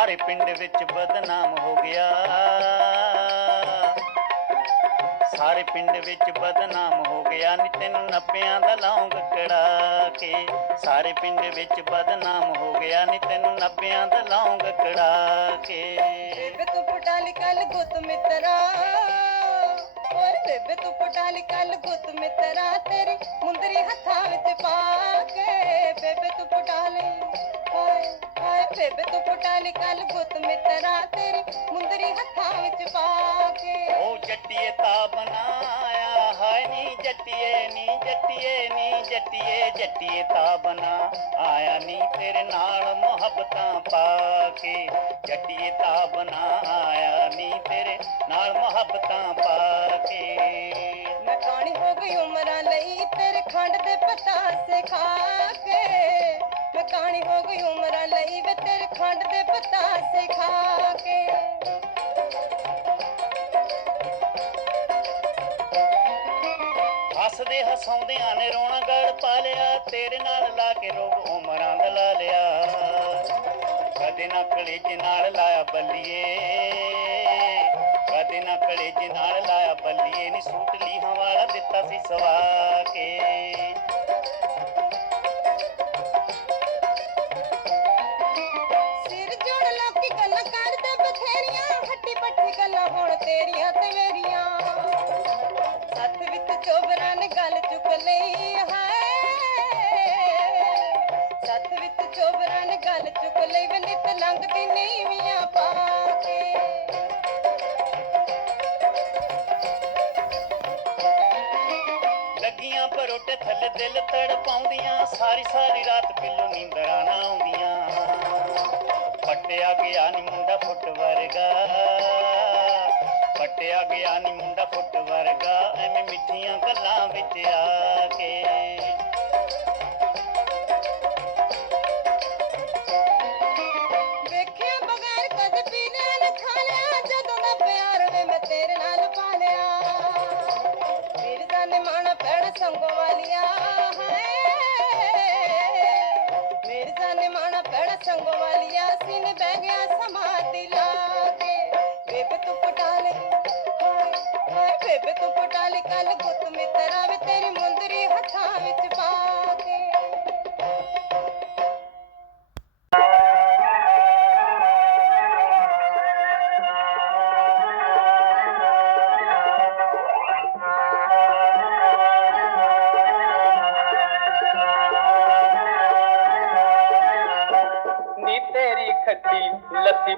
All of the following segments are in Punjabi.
ਸਾਰੇ ਪਿੰਡ ਵਿੱਚ ਬਦਨਾਮ ਹੋ ਗਿਆ। ਸਾਰੇ ਪਿੰਡ ਵਿੱਚ ਬਦਨਾਮ ਹੋ ਗਿਆ। ਨੀ ਤੈਨੂੰ ਨੱਬਿਆਂ ਦਾ ਲੌਂਗ ਕੜਾ ਕੇ। ਸਾਰੇ ਪਿੰਡ ਵਿੱਚ ਬਦਨਾਮ ਹੋ ਗਿਆ। ਨੀ ਤੈਨੂੰ ਨੱਬਿਆਂ ਦਾ ਲੌਂਗ ਕੜਾ ਕੇ। ਬੇਬੇ ਤੂੰ ਪਟਾਲੀ ਕੱਲ ਗੁੱਤ ਮਿੱਤਰਾ। ਓਏ ਬੇਬੇ ਤੂੰ ਪਟਾਲੀ ਕੱਲ ਗੁੱਤ ਮਿੱਤਰਾ। ਤੇਰੀ ਮੁੰਦਰੀ ਹੱਥਾਂ ਵਿੱਚ ਪਾ ਕੇ ਬੇਬੇ ਤੂੰ ਪਟਾਲੀ ਹਾਏ ਬੇਬੇ ਤੂੰ ਪਟਾਲੀ ਗੁੱਤ ਮਿੱਤਰਾ ਤੇਰੀ ਮੁੰਦਰੀ ਹੱਥਾਂ ਵਿੱਚ ਪਾ ਕੇ। ਉਹ ਜੱਟੀਏ ਤਾ ਬਣਾਇਆ, ਹਾਏ ਨੀ ਜੱਟੀਏ ਨੀ ਜੱਟੀਏ ਨੀ ਜੱਟੀਏ ਜੱਟੀਏ ਤਾਂ ਬਣਾ। ਆਇਆ ਨੀ ਤੇਰੇ ਨਾਲ ਮੁਹੱਬਤਾਂ ਪਾ ਕੇ। ਜੱਟੀਏ ਤਾਂ ਬਣਾ ਆਇਆ ਨੀ ਤੇਰੇ ਨਾਲ ਮੁਹੱਬਤਾਂ ਪਾ ਸੌਂਦਿਆਂ ਨੇ ਰੋਣਾ ਗੜ ਪਾ ਲਿਆ, ਤੇਰੇ ਨਾਲ ਲਾ ਕੇ ਰੋਗ ਉਮਰਾਂ ਦਾ ਲਾ ਲਿਆ। ਕਦੇ ਨਾ ਕਲੇਜ ਨਾਲ ਲਾਇਆ ਬੱਲੀਏ, ਕਦੇ ਨਾ ਕਲੇਜ ਨਾਲ ਲਾਇਆ ਬੱਲੀਏ, ਨੀ ਸੂਟ ਲੀਹਾਂ ਵਾਲਾ ਦਿੱਤਾ ਸੀ ਸਵਾ ਕੇ। ਸਾਰੀ ਸਾਰੀ ਰਾਤ ਬਿੱਲੋ ਨੀਂਦਰਾਂ ਨਾ ਆਉਂਦੀਆਂ। ਪੱਟਿਆ ਗਿਆ ਨੀ ਮੁੰਡਾ ਫੁੱਟ ਵਰਗਾ। ਪੱਟਿਆ ਗਿਆ ਨੀ ਮੁੰਡਾ ਫੁੱਟ ਵਰਗਾ। ਐਵੇਂ ਮਿੱਠੀਆਂ ਗੱਲਾਂ ਵਿੱਚ ਆ ਕੇ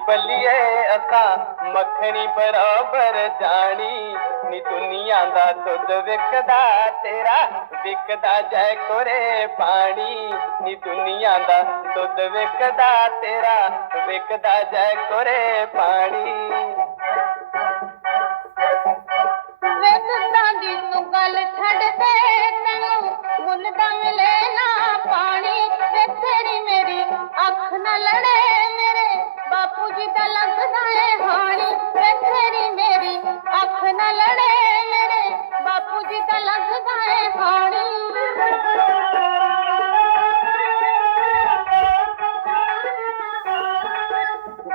ਬੱਲੀਏ ਅਸਾਂ ਮੱਖਣੀ ਬਰਾਬਰ ਜਾਣੀ। ਨੀ ਦੁਨੀਆ ਦਾ ਦੁੱਧ ਵਿਕਦਾ ਤੇਰਾ, ਵਿਕਦਾ ਜੈ ਕੋਰੇ ਪਾਣੀ। ਨੀ ਦੁਨੀਆ ਦਾ ਦੁੱਧ ਵਿਕਦਾ ਤੇਰਾ, ਵਿਕਦਾ ਜੈ ਕੋਰੇ ਪਾਣੀ।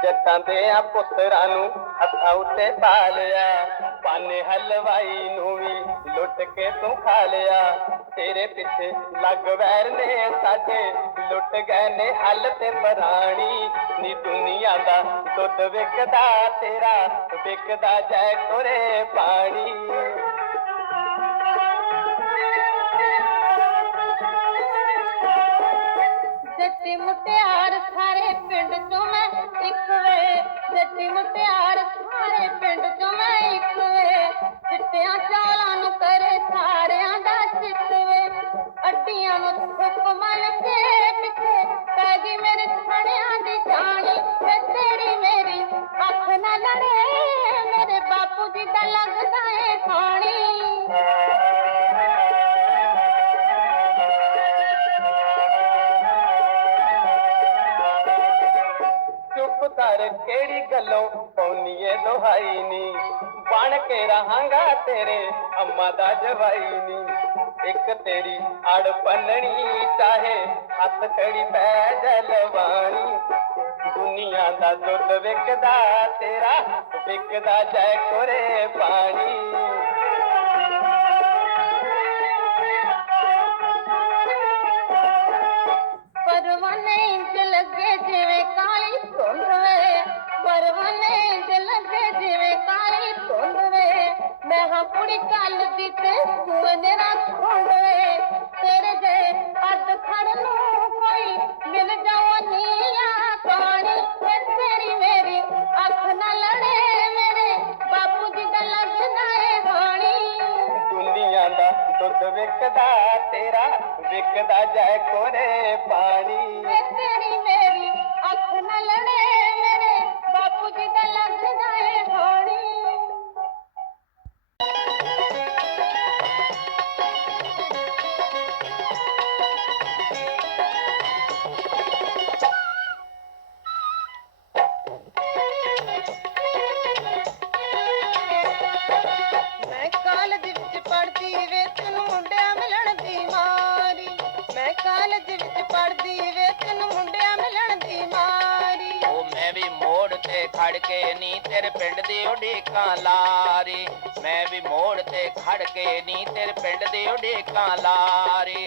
ਜੱਟਾਂ ਦੇ ਆ ਪੁੱਤਰਾਂ ਨੂੰ ਹੱਥਾਂ ਉੱਤੇ ਪਾ ਲਿਆ ਪਾਨੇ ਹਲਵਾਈ ਨੂੰ ਵੀ ਲੁੱਟ ਕੇ ਤੂੰ ਖਾ ਲਿਆ। ਤੇਰੇ ਪਿੱਛੇ ਲੱਗ ਵੈਰ ਨੇ ਸਾਡੇ, ਲੁੱਟ ਗਏ ਨੇ ਹੱਲ ਤੇ ਪਰਾਣੀ। ਨੀ ਦੁਨੀਆ ਦਾ ਦੁੱਧ ਵਿਕਦਾ ਤੇਰਾ, ਵਿਕਦਾ ਜੈ ਕੋਰੇ ਪਾਣੀ। ਜੱਟੀ ਮੁਟਿਆਰ ਸਾਰੇ ਪਿੰਡ ਚੋਂ ਮੈਂ ਇੱਕ ਵੇ। ਜੱਟੀ ਮੁਟਿਆਰ ਸਾਰੇ ਪਿੰਡ ਚੋਂ ਮੈਂ ਇੱਕ ਵੇ। ਚਿੱਟਿਆਂ ਚਾਲਾਂ ਨੂੰ ਕਰੇ ਸਾਰਿਆਂ ਦਾ ਚਿੱਤ ਵੇ। ਅੱਡੀਆਂ ਨੂੰ ਥੁੱਕ ਮਲ ਕੇ ਪੌਨੀਏ ਦੁਹਾਈ ਨੀ ਬਣ ਕੇ ਰਹਾਂਗਾ ਤੇਰੇ ਅੰਮਾ ਦਾ ਜਵਾਈ ਨੀ ਇੱਕ ਤੇਰੀ ਅੜ ਪੰਨਣੀ ਚਾਹੇ ਹੱਥ ਖੜੀ ਪੈ ਜਲਵਾਣੀ ਦੁਨੀਆ ਦਾ ਦੁੱਧ ਵਿਕਦਾ ਤੇਰਾ ਵਿਕਦਾ ਜੈ ਕੋਰੇ ਪਾਣੀ ਤੇਰਾ ਵਿਕਦਾ ਜਾਏ ਕੋਰੇ ਪਾਣੀ। ਤੇ ਖੜ ਕੇ ਨੀ ਤੇਰੇ ਪਿੰਡ ਦੀ ਉਡੀਕਾਂ ਲਾਰੀ। ਮੈਂ ਵੀ ਮੋੜ ਤੇ ਖੜ ਕੇ ਨੀ ਤੇਰੇ ਪਿੰਡ ਦੀ ਉਡੀਕਾਂ ਲਾਰੀ।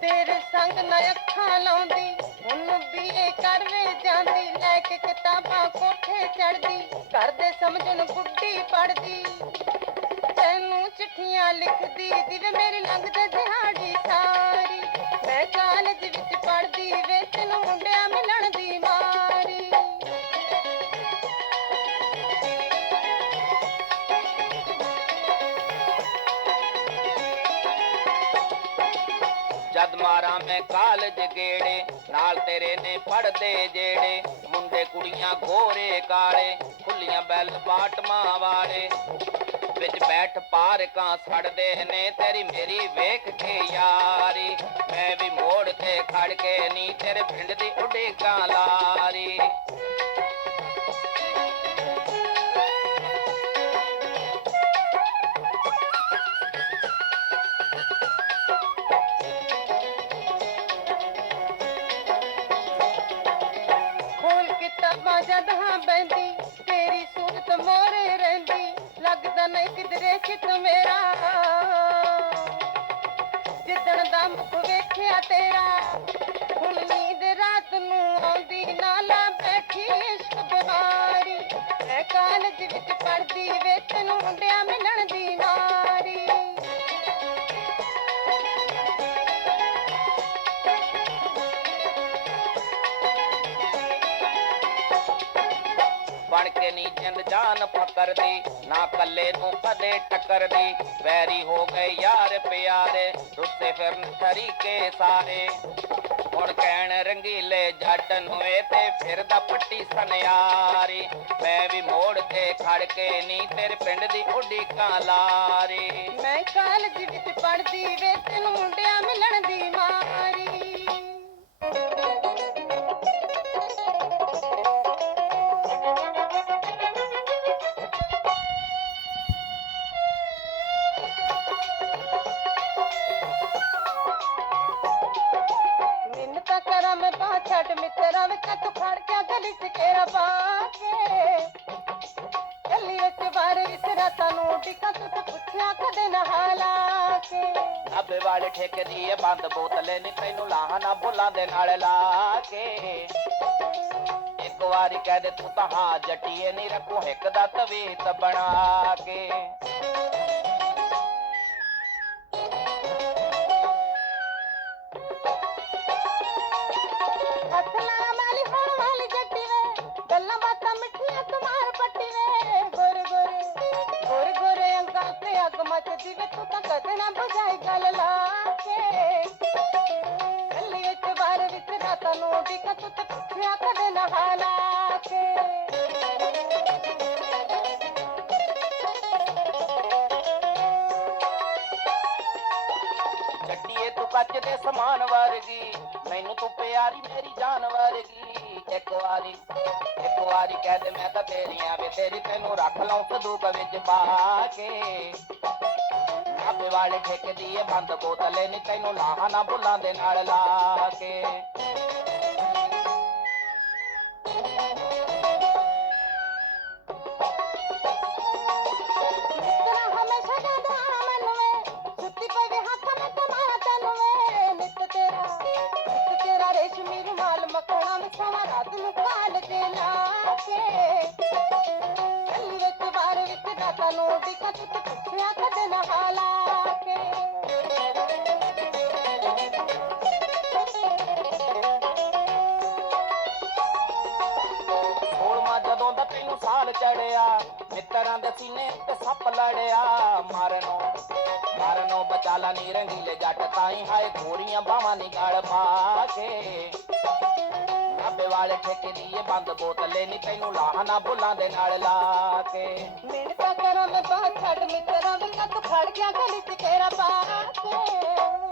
ਤੇਰੇ ਸੰਗ ਨਾ ਅੱਖਾਂ ਲਾਉਂਦੀ ਹੁਣ ਬੀਏ ਕਰਵੇ ਜਾਂਦੀ, ਲੈ ਕੇ ਕਿਤਾਬਾਂ ਕੋਠੇ ਚੜਦੀ ਕਰਦੇ ਸਮਝਣ ਬੁੱਢੀ ਪੜਦੀ ਤੈਨੂੰ ਚਿੱਠੀਆਂ ਲਿਖਦੀ ਦਿਵੇ ਮੇਰੀ ਲੰਘਦੇ ਦਿਹਾੜੀ ਸਾਰੀ। ਮੈਂ ਕਾਲਜ ਵਿੱਚ ਮਾਰਾਂ ਮੈਂ ਕਾਲਜ ਗੇੜੇ, ਨਾਲ ਤੇਰੇ ਨੇ ਪੜਦੇ ਜਿਹੜੇ ਮੁੰਡੇ ਕੁੜੀਆਂ ਗੋਰੇ ਕਾਲੇ, ਖੁੱਲੀਆਂ ਬੈਲ ਬਾਟਮਾਂ ਵਾਲੇ। ਵਿੱਚ ਬੈਠ ਪਾਰਕਾਂ ਛੜਦੇ ਨੇ, ਤੇਰੀ ਮੇਰੀ ਵੇਖ ਕੇ ਯਾਰੀ। ਮੈਂ ਵੀ ਮੋੜ ਤੇ ਖੜ ਕੇ ਨੀ ਤੇਰੇ ਪਿੰਡ ਦੀ ਉਡੀਕਾਂ ਲਾਰੀ। ਹਾਂ ਬੈਂਦੀ ਤੇਰੀ ਸੂਰਤ ਮੋਰੇ ਰਹਿੰਦੀ, ਲੱਗਦਾ ਨਹੀਂ ਕਿਧਰੇ ਚਿਤ ਮੇਰਾ। ਜਿੱਦਣ ਦਾ ਮੁਖ ਵੇਖਿਆ ਤੇਰਾ, ਹੁਣ ਨੀਂਦ ਰਾਤ ਨੂੰ ਆਉਂਦੀ, ਨਾਲਾ ਬੈਠੀ ਇਸ਼ਕ ਬਿਮਾਰੀ। ਮੈਂ ਕਾਲਜ ਵਿੱਚ ਪੜਦੀ ਵੇ, ਤੈਨੂੰ ਮੁੰਡਿਆਂ ਮਿਲਣ ਬਣ ਕੇ ਨੀ ਜਾਨ ਫਕਰਦੀ ਨਾ ਕੱਲੇ ਨੂੰ ਕਦੇ ਟੱਕਰਦੀ। ਵੈਰੀ ਹੋ ਗਏ ਯਾਰ ਪਿਆਰੇ, ਰੁੱਸੇ ਫਿਰਨ ਤਰੀਕੇ ਸਾਰੇ। ਹੁਣ ਕਹਿਣ ਰੰਗੀਲੇ ਜੱਟ ਨੂੰ ਤੇ ਫਿਰਦਾ ਪੱਟੀ ਸਨਿਆਰੀ। ਮੈਂ ਵੀ ਮੋੜ ਤੇ ਖੜ ਕੇ ਨੀ ਤੇਰੇ ਪਿੰਡ ਦੀ ਉਡੀਕਾਂ ਕਾਲਾਰੀ ਮੈਂ ਕਾਲਜ ਵਿੱਚ ਪੜਦੀ ਵੇ, ਤੈਨੂੰ ਮੁੰਡਿਆਂ ਮਿਲਣ ਦੀ ਮਾਰੀ। ਪੁੱਛਿਆ ਕਦੇ ਨਾ ਹਾਲਾ ਕੇ ਅੱਬੇ ਵਾਲੇ ਠੇਕੇ ਦੀ ਇਹ ਬੰਦ ਬੋਤਲੇ ਨੀ ਤੈਨੂੰ ਲਾਹਾਂ ਨਾ ਬੁੱਲਾਂ ਦੇ ਨਾਲ ਲਾ ਕੇ। ਇੱਕ ਵਾਰੀ ਕਹਿ ਦੇ ਤੂੰ ਤਾਂ ਹਾਂ ਜੱਟੀਏ ਨਹੀਂ ਰੱਖੂ ਹਿੱਕ ਦਾ ਤਵੀਤ ਬਣਾ ਕੇ। ਅਸਲਾ ਅੱਗ ਤੂੰ ਤਾਂ ਕਦੇ ਨਾ ਬੁਝਾਈ ਗੱਲ ਲਾ ਕੇ ਗੱਲੀ ਵਿੱਚ ਬਾਰ ਵਿੱਚ ਰਾਤਾਂ ਨੂੰ ਟਿਕਾ ਤੂੰ ਤਾਂ ਪੁੱਛਿਆ ਕਦੇ ਨਾ ਹਾਲਾ ਕੇ ਜੱਟੀਏ ਤੂੰ ਕੱਚ ਦੇ ਸਮਾਨ ਵਰਗੀ, ਮੈਨੂੰ ਤੂੰ ਪਿਆਰੀ ਮੇਰੀ ਜਾਨ ਵਰਗੀ। ਇੱਕ ਵਾਰੀ ਇੱਕ ਵਾਰੀ ਕਹਿ ਦੇ ਮੈਂ ਤਾਂ ਤੇਰੀਆਂ ਵੇ ਤੇਰੀ ਤੈਨੂੰ ਰੱਖ ਲਉ ਸੰਦੂਕ ਵਿੱਚ ਪਾ ਕੇ। ਆਪੇ ਵਾਲੇ ਠੇਕਦੀ ਏ, ਬੰਦ ਬੋਤਲੇ ਨੀ ਤੈਨੂੰ ਲਾਹਾਂ ਨਾ ਬੁੱਲਾਂ ਦੇ ਨਾਲ ਲਾ ਕੇ। ਤੇਰਾ ਮਖਵਾ ਰਾਤ ਨੂੰ ਕਾਲ ਤੇ ਲਾ ਕੇ। ਬਾਰ ਵਿੱਚ ਦਾਤਾ ਨੂੰ ਜਦੋਂ ਦਾ ਤੈਨੂੰ ਸਾਲ ਚੜਿਆ, ਮਿੱਤਰਾਂ ਦੇ ਸੀਨੇ ਤੇ ਸੱਪ ਲੜਿਆ ਮਾਰਨੋਂ। ਮਾਰਨੋਂ ਬਚਾਲਾ ਨੀ ਰੰਗੀਲੇ ਜੱਟ ਤਾਈ ਹਾਏ ਖੋਰੀਆਂ ਬਾਵਾਂ ਨੀ ਗਲ ਪਾ ਕੇ। ਤਾਂਬੇ ਵਾਲੇ ਠੇਕੇ ਦੀ ਇਹ ਬੰਦ ਬੋਤਲੇ ਨਹੀਂ ਤੈਨੂੰ ਲਾਹਣਾ ਬੁੱਲਾਂ ਦੇ ਨਾਲ ਲਾ ਕੇ। ਮਿਹਨਤਾਂ ਕਰਾਂ ਮੈਂ ਬਾਹਰ ਛੱਡ ਮਿੱਤਰਾਂ ਦੀ ਨੱਕ ਫੜ ਗਿਆ ਗਲੀ ਚ ਕੇਰਾ ਪਾ ਕੇ।